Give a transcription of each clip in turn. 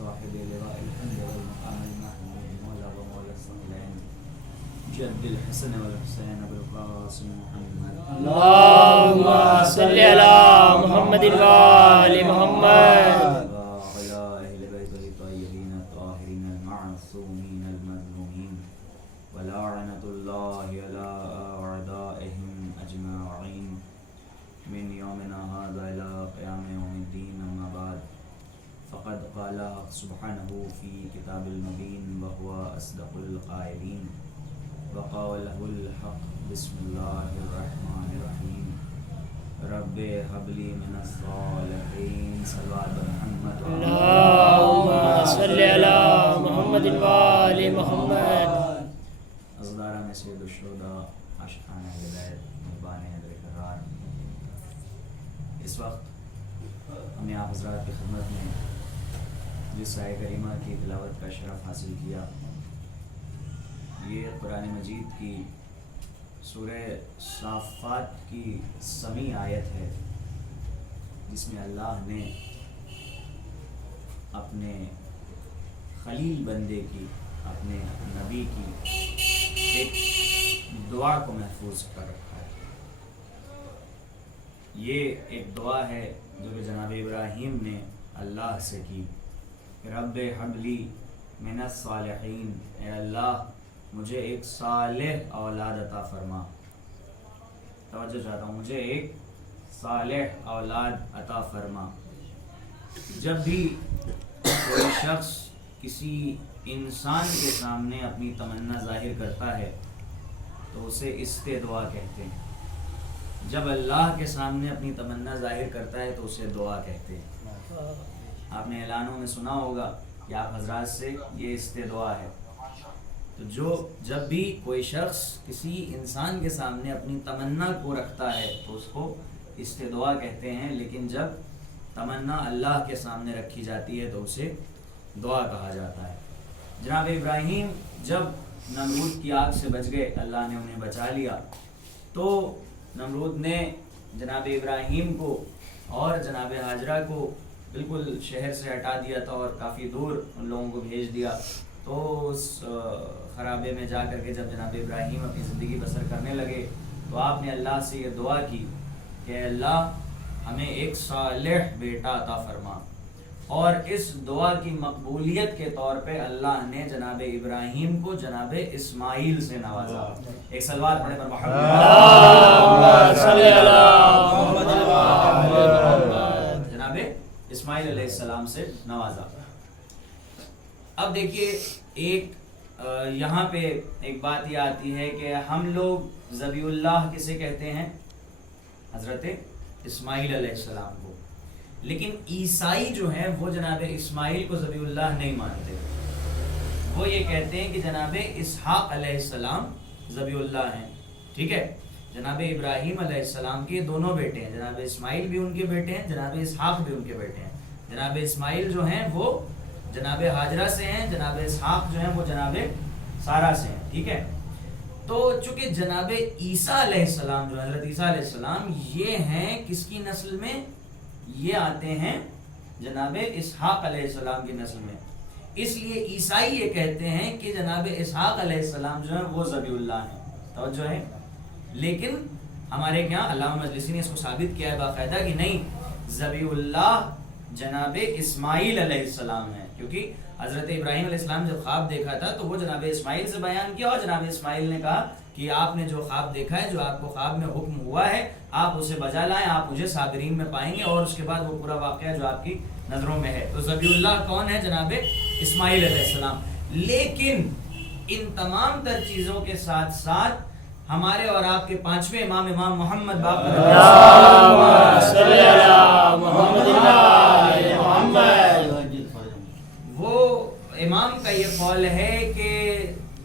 صاحب لواء الحمد والمقام المحمود مولا ومولا الثقلين جد الحسن والحسين ابو القاسم محمد اللهم صل على محمد وآل محمد وعلى اهل بيته الطيبين الطاهرين المعصومين المظلومين ولعنة الله على اعدائهم اجمعين من يومنا هذا الى قيام يوم الدين. اما بعد فقد قال سبحانه في كتاب المبين وهو اصدق القائلين وقوله الحق بسم الله الرحمن الرحيم رب هب لي من الصالحين صلوات محمد اللهم صل على محمد وآل محمد. عزاداران سید الشہداء عاشقان اہل بیت مہربان حیدر کرار، اس وقت ہمیں آپ حضرات کی خدمت میں جس آیہ کریمہ کی تلاوت کا شرف حاصل کیا، یہ قرآن مجید کی سورہ صافات کی 7ویں آیت ہے، جس میں اللہ نے اپنے خلیل بندے کی، اپنے نبی کی ایک دعا کو محفوظ کر رکھا ہے. یہ ایک دعا ہے جو کہ جناب ابراہیم نے اللہ سے کی کہ رب حب لی من الصالحین، اے اللہ مجھے ایک صالح اولاد عطا فرما. توجہ چاہتا ہوں، مجھے ایک صالح اولاد عطا فرما. جب بھی کوئی شخص کسی انسان کے سامنے اپنی تمنا ظاہر کرتا ہے تو اسے استدعا کہتے ہیں. جب اللہ کے سامنے اپنی تمنا ظاہر کرتا ہے تو اسے دعا کہتے ہیں. آپ نے اعلانوں میں سنا ہوگا کہ آپ حضرات سے یہ استدعا ہے. تو جب بھی کوئی شخص کسی انسان کے سامنے اپنی تمنا کو رکھتا ہے تو اس کو استدعا کہتے ہیں، لیکن جب تمنا اللہ کے سامنے رکھی جاتی ہے تو اسے دعا کہا جاتا ہے. جناب ابراہیم جب نمرود کی آگ سے بچ گئے، اللہ نے انہیں بچا لیا، تو نمرود نے جناب ابراہیم کو اور جناب ہاجرہ کو بالکل شہر سے ہٹا دیا تھا اور کافی دور ان لوگوں کو بھیج دیا. تو اس خرابے میں جا کر کے جب جناب ابراہیم اپنی زندگی بسر کرنے لگے تو آپ نے اللہ سے یہ دعا کی کہ اللہ ہمیں ایک صالح بیٹا عطا فرما. اور اس دعا کی مقبولیت کے طور پہ اللہ نے جناب ابراہیم کو جناب اسماعیل سے نوازا. ایک سلوات پڑھے پر محمد جناب اسماعیل علیہ السلام سے نوازا. اب دیکھیے یہاں پہ ایک بات یہ آتی ہے کہ ہم لوگ ذبیح اللہ کسے کہتے ہیں؟ حضرت اسماعیل علیہ السلام کو. لیکن عیسائی جو ہیں وہ جناب اسماعیل کو ذبیح اللہ نہیں مانتے. وہ یہ کہتے ہیں کہ جناب اسحاق علیہ السلام ذبیح اللہ ہیں. ٹھیک ہے، جناب ابراہیم علیہ السلام کے دونوں بیٹے ہیں، جناب اسماعیل بھی ان کے بیٹے ہیں، جناب اسحاق بھی ان کے بیٹے ہیں. جناب اسماعیل جو ہیں وہ جناب ہاجرہ سے ہیں، جناب اسحاق جو ہیں وہ جناب سارہ سے ہیں. ٹھیک ہے، تو چونکہ جناب عیسیٰ علیہ السلام جو حضرت عیسیٰ علیہ السلام یہ ہیں کس کی نسل میں؟ یہ آتے ہیں جناب اسحاق علیہ السلام کی نسل میں. اس لیے عیسائی یہ کہتے ہیں کہ جناب اسحاق علیہ السلام جو ہیں وہ ذبیح اللہ ہیں. توجہ ہے. لیکن ہمارے کیا علامہ مجلسی نے اس کو ثابت کیا ہے باقاعدہ کہ نہیں، ذبیح اللہ جناب اسماعیل علیہ السلام ہیں، کیونکہ حضرت ابراہیم علیہ السلام جب خواب دیکھا تھا تو وہ جناب اسماعیل سے بیان کیا، اور جناب اسماعیل نے کہا کہ آپ نے جو خواب دیکھا ہے، جو آپ کو خواب میں حکم ہوا ہے، آپ اسے بجا لائیں، آپ مجھے صابرین میں پائیں گے. اور اس کے بعد وہ پورا واقعہ جو آپ کی نظروں میں ہے. تو ذبیح اللہ کون ہے؟ جناب اسماعیل علیہ السلام. لیکن ان تمام تر چیزوں کے ساتھ ساتھ ہمارے اور آپ کے پانچویں امام محمد باقر وہ امام کا یہ قول ہے کہ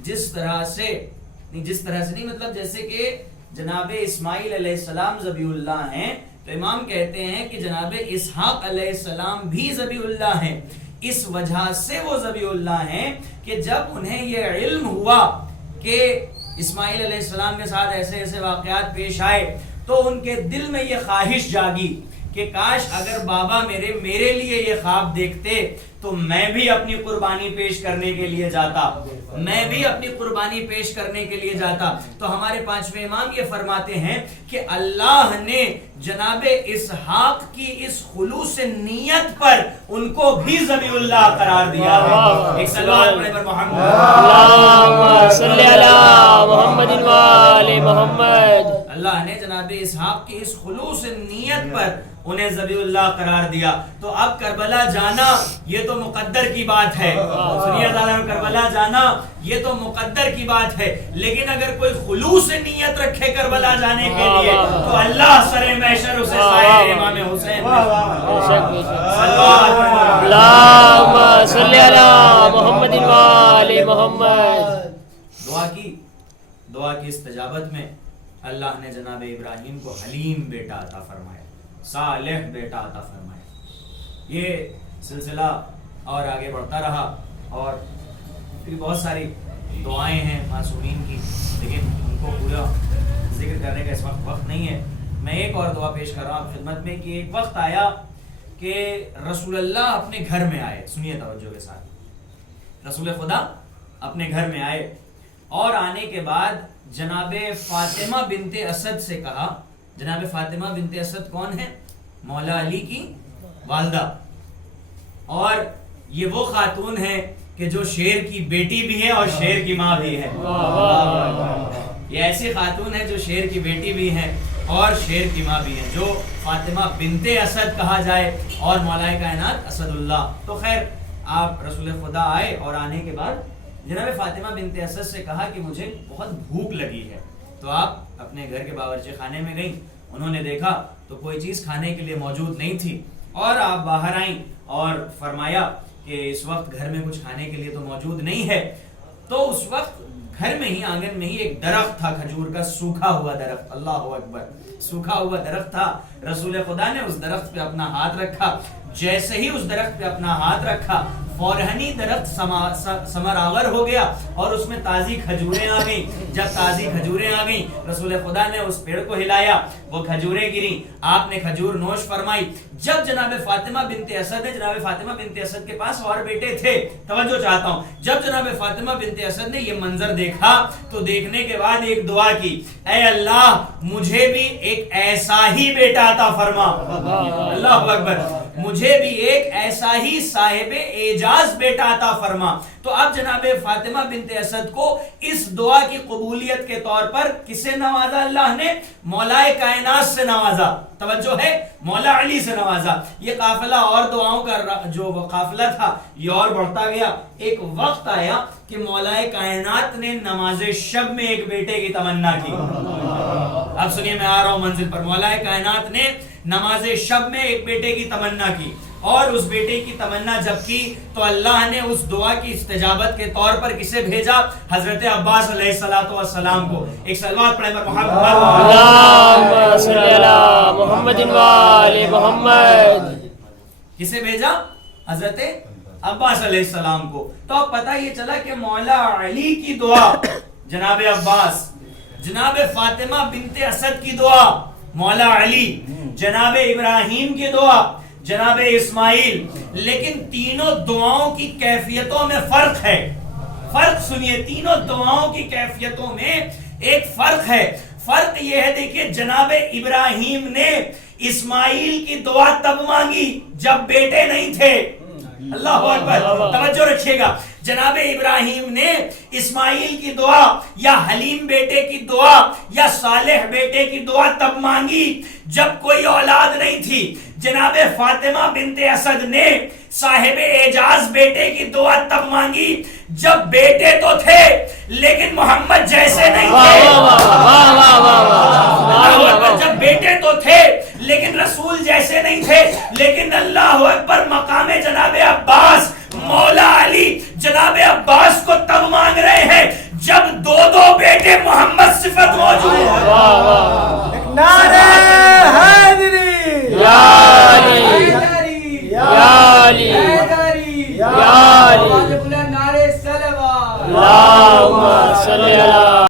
جس طرح سے نہیں مطلب جیسے کہ جناب اسماعیل علیہ السلام ذبیح اللہ ہیں، تو امام کہتے ہیں کہ جناب اسحاق علیہ السلام بھی ذبیح اللہ ہیں. اس وجہ سے وہ ذبیح اللہ ہیں کہ جب انہیں یہ علم ہوا کہ اسماعیل علیہ السلام کے ساتھ ایسے ایسے واقعات پیش آئے تو ان کے دل میں یہ خواہش جاگی کہ کاش اگر بابا میرے لیے یہ خواب دیکھتے تو میں بھی اپنی قربانی پیش کرنے کے لیے جاتا، میں بھی اپنی قربانی پیش کرنے کے لیے جاتا۔ تو ہمارے پانچویں امام یہ فرماتے ہیں کہ اللہ نے جناب اسحاق کی اس خلوص نیت پر ان کو بھی ذبیح اللہ قرار دیا ہے۔ ایک صلوات پڑھیں پر محمد، اللہم صلی علی محمد و آل محمد۔ اللہ نے جناب اسحاق کی اس خلوص نیت پر انہیں ذبیح اللہ قرار دیا۔ تو اب کربلا جانا یہ تو مقدر کی بات ہے، سنیے تعالیٰ، کربلا جانا یہ تو مقدر کی بات ہے، لیکن اگر کوئی خلوص نیت رکھے کربلا جانے کے لیے تو اللہ سر محشر اسے سائے امام حسین اللہم صلی علی محمد و آل محمد۔ دعا کی استجابت میں اللہ نے جناب ابراہیم کو حلیم بیٹا عطا فرمایا، صالح بیٹا عطا فرمایا۔ یہ سلسلہ اور آگے بڑھتا رہا اور پھر بہت ساری دعائیں ہیں معصومین کی، لیکن ان کو پورا ذکر کرنے کا اس وقت نہیں ہے۔ میں ایک اور دعا پیش کر رہا ہوں آپ خدمت میں کہ ایک وقت آیا کہ رسول اللہ اپنے گھر میں آئے، سنیے توجہ کے ساتھ، رسول خدا اپنے گھر میں آئے اور آنے کے بعد جناب فاطمہ بنت اسد سے کہا، جناب فاطمہ بنت اسد کون ہے؟ مولا علی کی والدہ، اور یہ وہ خاتون ہے کہ جو شیر کی بیٹی بھی ہے اور شیر کی ماں بھی ہے۔ یہ ایسی خاتون ہے جو شیر کی بیٹی بھی ہے اور شیر کی ماں بھی ہے، جو فاطمہ بنت اسد کہا جائے اور مولا کائنات اسد اللہ۔ تو خیر آپ رسول خدا آئے اور آنے کے بعد جناب فاطمہ بنت اسد سے کہا کہ مجھے بہت بھوک لگی ہے۔ تو آپ اپنے گھر کے باورچی خانے میں گئیں، انہوں نے دیکھا تو کوئی چیز کھانے کے لیے موجود نہیں تھی، اور آپ باہر آئیں اور فرمایا کہ اس وقت گھر میں کچھ کھانے کے لیے تو موجود نہیں ہے۔ تو اس وقت گھر میں ہی آنگن میں ہی ایک درخت تھا کھجور کا، سوکھا ہوا درخت، اللہ اکبر، سوکھا ہوا درخت تھا۔ رسول خدا نے اس درخت پہ اپنا ہاتھ رکھا، جیسے ہی اس درخت پہ اپنا ہاتھ رکھا فوراً ہی درخت ثمر آور ہو گیا اور اس میں تازی کھجوریں آ گئیں۔ جب تازی کھجوریں آ گئیں رسول خدا نے اس پیڑ کو ہلایا، وہ کھجوریں گریں، آپ نے کھجور نوش فرمائی۔ جب جناب فاطمہ بنت اسد نے، جناب فاطمہ بنت اسد کے پاس اور بیٹے تھے، توجہ چاہتا ہوں، جب جناب فاطمہ بنت اسد نے یہ منظر دیکھا تو دیکھنے کے بعد ایک دعا کی، اے اللہ مجھے بھی ایک ایسا ہی بیٹا عطا فرما، اللہ اکبر، مجھے بھی ایک ایسا ہی صاحب اعجاز بیٹا عطا فرما۔ تو اب جناب فاطمہ بنت اسد کو اس دعا کی قبولیت کے طور پر کسے نوازا اللہ نے؟ مولا کائنات سے نوازا، توجہ ہے، مولا علی سے نوازا۔ یہ قافلہ اور دعاؤں کا جو قافلہ تھا یہ اور بڑھتا گیا۔ ایک وقت آیا کہ مولا کائنات نے نماز شب میں ایک بیٹے کی تمنا کی۔ اب سنیے، میں آ رہا ہوں منزل پر۔ مولا کائنات نے نماز شب میں ایک بیٹے کی تمنا کی، اور اس بیٹے کی تمنا جب کی تو اللہ نے اس دعا کی استجابت کے طور پر کسے بھیجا؟ حضرت عباس علیہ السلام کو۔ ایک صلوات پڑھیں پر محمد، اللہم صلی علی محمد و آل محمد۔ کسے بھیجا؟ حضرت عباس علیہ السلام کو۔ تو اب پتہ یہ چلا کہ مولا علی کی دعا جناب عباس، جناب فاطمہ بنت اسد کی دعا مولا علی، جناب ابراہیم کی دعا جناب اسماعیل، لیکن تینوں دعاؤں کی کیفیتوں میں فرق ہے۔ فرق سنیے، تینوں دعاؤں کی کیفیتوں میں ایک فرق ہے۔ فرق یہ ہے، دیکھیے، جناب ابراہیم نے اسماعیل کی دعا تب مانگی جب بیٹے نہیں تھے، اللہ اکبر، توجہ رکھیے گا۔ جناب ابراہیم نے اسماعیل کی دعا یا حلیم بیٹے کی دعا یا صالح بیٹے کی دعا تب مانگی جب کوئی اولاد نہیں تھی۔ جناب فاطمہ بنت اسد نے صاحب اعجاز بیٹے کی دعا تب مانگی جب بیٹے تو تھے لیکن محمد جیسے نہیں تھے، جب بیٹے تو تھے لیکن رسول جیسے نہیں تھے، لیکن اللہ اکبر، مقام جناب عباس، مولا علی جناب عباس کو تب مانگ رہے ہیں جب دو بیٹے محمد صفت موجود ہے۔ نعرہ حیدری، یا علی، یا علی، یا علی، نعرہ صلوات، اللہم صلی علی